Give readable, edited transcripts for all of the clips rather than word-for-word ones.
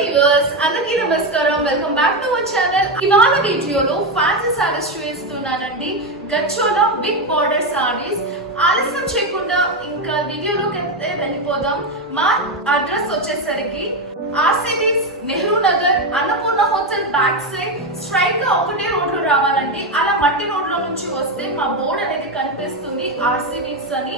Viewers అందరికీ నమస్కారం. Welcome back to our channel. ఇవాళ వీడియోలో ఫ్యాన్సీ సారీస్ చూపిస్తున్నానండి. గచ్చోలా బిగ్ బార్డర్ సారీస్. ఆలస్యం చేయకుండా ఇంకా వీడియోలోకి అయితే వెళ్ళిపోదాం. మా అడ్రస్ వచ్చేసరికి RCB's Nehru Nagar Annapurna hotel back side straight గా ఒకటే రోడ్ లో రావాలండి. అలా మట్టి రోడ్ లో నుంచి వస్తే మా బోర్డ్ అనేది కనిపిస్తుంది, ఆర్సీబీస్ అని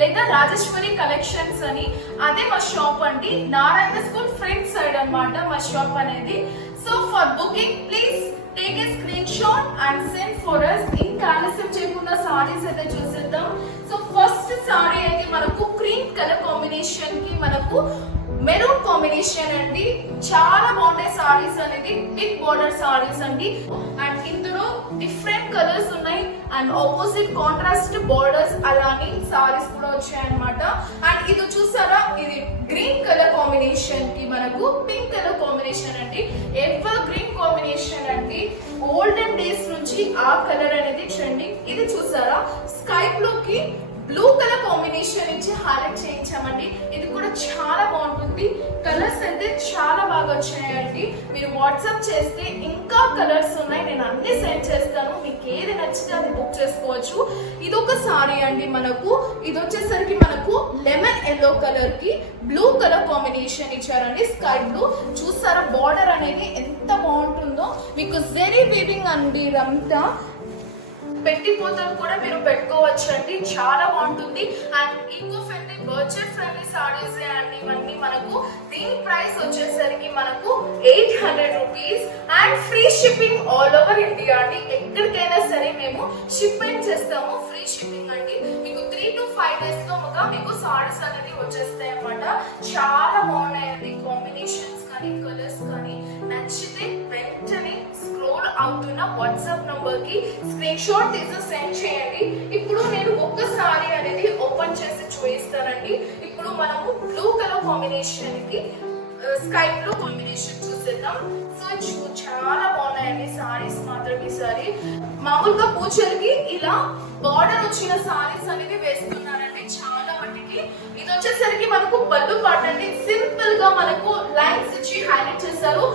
లేదా రాజేశ్వరి కలెక్షన్స్ అని. అదే మా షాప్ అండి, నారాయణ స్కూల్ ఫ్రంట్ సైడ్ అన్నమాట మా షాప్ అనేది. So for booking please take a screen shot and send for us. ఇంకా ఆలస్యం చేయకుండా సారీస్ అయితే చూసేద్దాం. సో ఫస్ట్ సారీ అయితే మనకు క్రీమ్ కలర్ కాంబినేషన్ కి మనకు మెరూన్ కాంబినేషన్ అండి. చాలా బాగుంటాయి సారీస్ అనేది, బిగ్ బార్డర్ సారీస్ అండి. అండ్ ఇందులో డిఫరెంట్ కలర్స్ ఉన్నాయి అండ్ ఆపోజిట్ కాంట్రాస్ట్ బార్డర్స్ అలానే సారీస్ కూడా వచ్చాయి అనమాట. అండ్ ఇది చూసారా, ఇది గ్రీన్ కలర్ కాంబినేషన్ కి మనకు పింక్ కలర్ కాంబినేషన్ అండి. ఎవర్ గ్రీన్ కాంబినేషన్ అండి. ఓల్డెన్ డేస్ నుంచి ఆ కలర్ అనేది ట్రెండింగ్. ఇది చూసారా, స్కై బ్లూ కి బ్లూ కలర్ కాంబినేషన్ ఇచ్చి హైలైట్ చేయించామండి. ఇది కూడా చాలా బాగుంటుంది. కలర్స్ అయితే చాలా బాగా వచ్చాయండి. మీరు వాట్సాప్ చేస్తే ఇంకా కలర్స్ ఉన్నాయి, నేను అన్ని సెండ్ చేస్తాను. మీకు ఏది నచ్చితే అది బుక్ చేసుకోవచ్చు. ఇది ఒక సారీ అండి మనకు. ఇది వచ్చేసరికి మనకు లెమన్ ఎల్లో కలర్ కి బ్లూ కలర్ కాంబినేషన్ ఇచ్చారండి, స్కై బ్లూ. చూసారా బార్డర్ అనేది ఎంత బాగుంటుందో. మీకు జెరీ వీవింగ్ అండి, ఇదంతా పెట్టిపోతాను కూడా మీరు పెట్టుకోవచ్చు అండి, చాలా బాగుంటుంది. And eco friendly budget friendly saris అండి ఇవన్నీ మనకు. దీని ప్రైస్ వచ్చేసరికి మనకు 800 rupees and free shipping all over India అండి. ఎక్కడికైనా సరే మేము షిప్పింగ్ చేస్తాము, ఫ్రీ షిప్పింగ్ అండి. మీకు 3 to 5 days లో మీకు సారీస్ అనేది వచ్చేస్తాయి అన్నమాట. చాలా బాగున్నాయండి కాంబినేషన్స్ కానీ కలర్స్ కానీ. నచ్చితే వెంటనే స్క్రోల్ అవుతున్న వాట్సాప్ నంబర్ కి స్క్రీన్ షాట్ తీసి సెండ్ చేయండి. ఇప్పుడు నేను ఒక్క సారీ అనేది ఓపెన్ చేసి చూపిస్తానండి. ఇప్పుడు మనము బ్లూ కలర్ కాంబినేషన్ కి స్కై బ్లూ కాంబినేషన్ చూసేద్దాం. సో చాలా బాగున్నాయండి సారీస్ మాత్రం. ఈ సారీ మామూలుగా పూజలకి ఇలా బార్డర్ వచ్చిన సారీస్ అనేది వేస్తున్నారండి చాలా వాటికి. ఇది వచ్చేసరికి మనకు పళ్ళు పార్ట్ అండి. సింపుల్ గా మనకు లైన్స్ ఇచ్చి హైలైట్ చేశారు.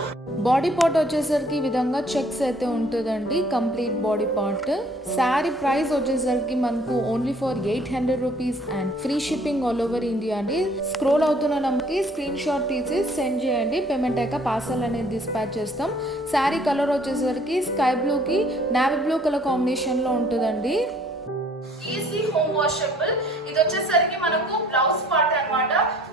బాడీ పార్ట్ వచ్చేసరికి ఈ విధంగా చెక్స్ అయితే ఉంటుందండి, complete body part. Sari price వచ్చేసరికి మనకు only for 800 rupees and free shipping all over India అండి. స్క్రోల్ అవుతున్న నెంబర్కి స్క్రీన్ షాట్ తీసి సెండ్ చేయండి. పేమెంట్ అయ్యాక పార్సల్ అనేది డిస్పాచ్ చేస్తాం. శారీ కలర్ వచ్చేసరికి స్కై బ్లూకి నావీ బ్లూ కలర్ కాంబినేషన్లో ఉంటుందండి. Easy home washable. ఇది వచ్చేసరికి మనకు బ్లౌజ్ పార్ట్ అన్నమాట.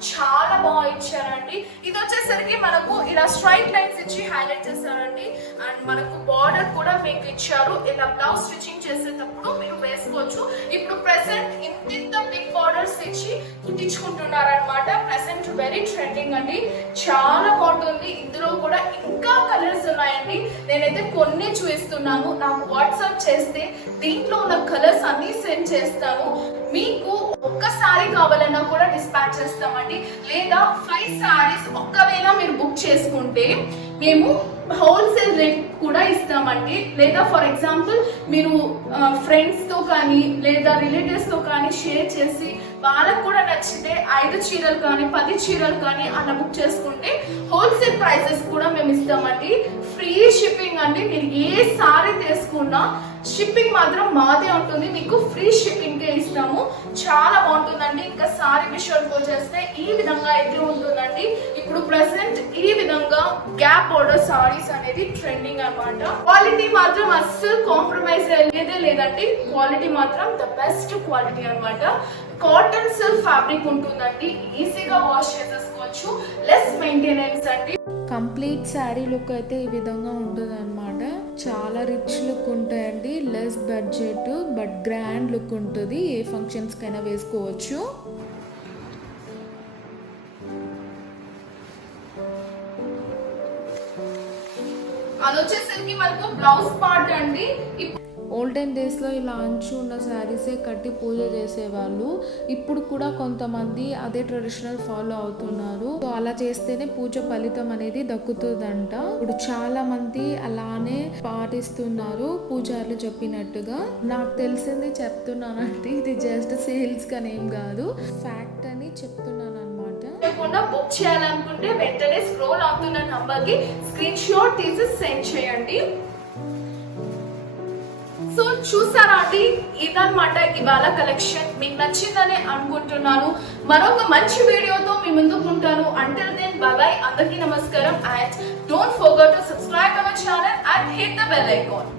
చాలా బాగా ఇచ్చారండి. ఇది వచ్చేసరికి మనకు ఇలా స్ట్రైట్ లైన్స్ ఇచ్చి హైలైట్ చేశారండి. అండ్ మనకు బార్డర్ కూడా మీకు ఇచ్చారు. ఇలా బ్లౌజ్ స్టిచ్చింగ్ చేసేటప్పుడు మీరు వేసుకోవచ్చు. ఇప్పుడు ప్రెసెంట్ ఇంత బిగ్ బార్డర్స్ ఇచ్చి కుట్టించుకుంటున్నారు అనమాట. ప్రెసెంట్ వెరీ ట్రెండింగ్ అండి, చాలా బాగుంటుంది. ఇందులో కూడా ఇంకా కలర్స్ ఉన్నాయండి. నేనైతే కొన్ని చూపిస్తున్నాను. నాకు వాట్సాప్ చేస్తే దీంట్లో ఉన్న కలర్స్ అన్ని సెండ్ చేస్తాను. మీకు ఒక్క సారీ కావాలన్నా కూడా డిస్పాచ్ చేస్తామండి. లేదా 5 సారీస్ ఒక్కవేళ మీరు బుక్ చేసుకుంటే మేము హోల్సేల్ రేట్ కూడా ఇస్తామండి. లేదా ఫర్ ఎగ్జాంపుల్ మీరు ఫ్రెండ్స్ తో కానీ లేదా రిలేటివ్స్ తో కానీ షేర్ చేసి వాళ్ళకు కూడా నచ్చితే 5 చీరలు కానీ 10 చీరలు కానీ అలా బుక్ చేసుకుంటే హోల్సేల్ ప్రైసెస్ కూడా మేము ఇస్తామండి. ఫ్రీ షిప్పింగ్ అండి. మీరు ఏ సారీ తీసుకున్నా షిప్పింగ్ మాత్రం మాదే ఉంటుంది. మీకు ఫ్రీ షిప్పింగ్ కే ఇస్తాము. చాలా బాగుంటుందండి. ఇంకా సారీ విషయానికి వచ్చేస్తే ఈ విధంగా అయితే ఉంటుందండి. ఇప్పుడు ప్రెసెంట్ ఈ విధంగా గ్యాప్ బోర్డర్ సారీస్ అనేది ట్రెండింగ్ అన్నమాట. క్వాలిటీ మాత్రం అస్సలు కాంప్రమైజ్ అయ్యేదే లేదండి. క్వాలిటీ మాత్రం ద బెస్ట్ క్వాలిటీ అన్నమాట. కాటన్ సిల్క్ ఫ్యాబ్రిక్ ఉంటుందండి. ఈజీగా వాష్ చేసేసుకోవచ్చు, లెస్ మెయింటెనెన్స్ అండి. కంప్లీట్ శారీ లుక్ అయితే ఈ విధంగా ఉంటుంది అనమాట. చాలా రిచ్ లుక్ ఉంటాయండి, less budget but grand look ఉంటుంది. ఏ ఫంక్షన్స్కైనా వేసుకోవచ్చు. అది వచ్చేసరికి మనకు బ్లౌజ్ పార్ట్ అండి. ఓల్డెన్ డేస్లో ఇలా అంచు ఉన్న శారీసే కట్టి పూజ చేసేవాళ్ళు. ఇప్పుడు కూడా కొంతమంది అదే ట్రెడిషనల్ ఫాలో అవుతున్నారు. సో అలా చేస్తేనే పూజ ఫలితం అనేది దక్కుతుందంట. ఇప్పుడు చాలా మంది అలానే పాటిస్తున్నారు పూజారులు చెప్పినట్టుగా. నాకు తెలిసింది చెప్తున్నానంటే ఇది జస్ట్ సేల్స్ కానీ ఏం కాదు, ఫ్యాక్ట్ అని చెప్తున్నాను అనమాట. బుక్ చేయాలనుకుంటే వెంటనే స్క్రోల్ అవుతున్న నంబర్ కి స్క్రీన్ షాట్ తీసి సెండ్ చేయండి. సో చూసారా అండి, ఇదన్నమాట ఇవాళ కలెక్షన్. మీకు నచ్చిందని అనుకుంటున్నాను. మరొక మంచి వీడియోతో మీ ముందుకు ఉంటాను. అంటిల్ దెన్ బై బై, అందరికీ నమస్కారం. And don't forget to subscribe our channel and hit the bell icon.